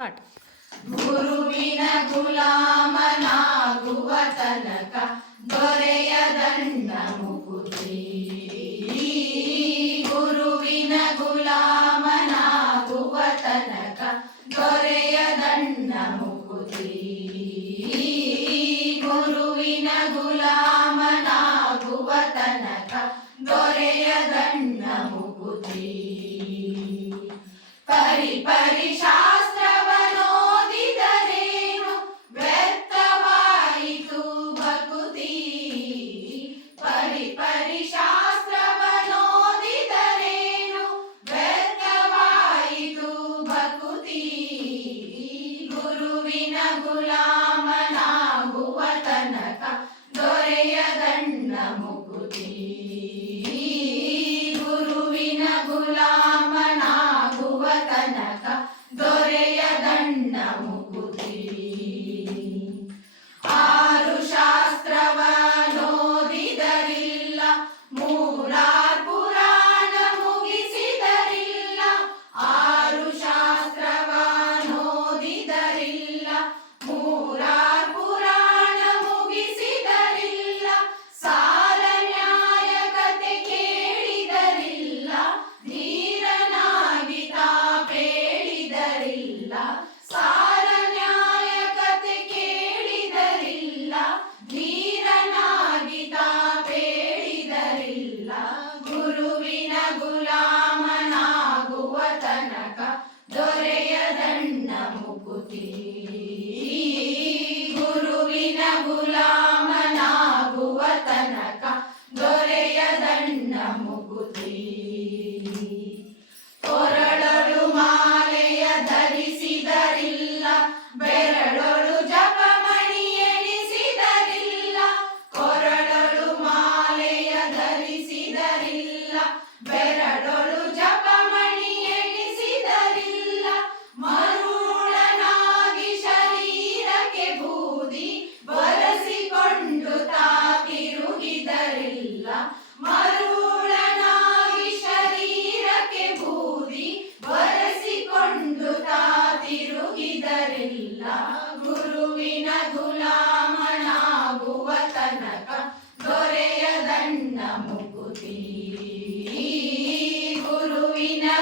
Start. ಗುರುವಿನ ಗುಲಾಮನಾಗುವ ತನಕ ದೊರೆಯದಣ್ಣ ಮುಕುತಿ. ಗುರುವಿನ ಗುಲಾಮನಾಗುವ ತನಕ ದಂಡ ಮುಕುತಿ. ಗುಲಾಮನಾಗುವ ತನಕ ದೊರೆಯದಣ್ಣ ಮುಗುತಿ. ಕೊರಳೊಳು ಮಾಲೆಯ ಧರಿಸಿದರಿಲ್ಲ ಬೆರಳೊಳು ಜಪಮಣಿ ಎಣಿಸಿದರಿಲ್ಲ ಕೊರಳೊಳು ಮಾಲೆಯ ಧರಿಸಿದರಿಲ್ಲ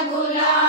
Gulam.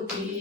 todo dia.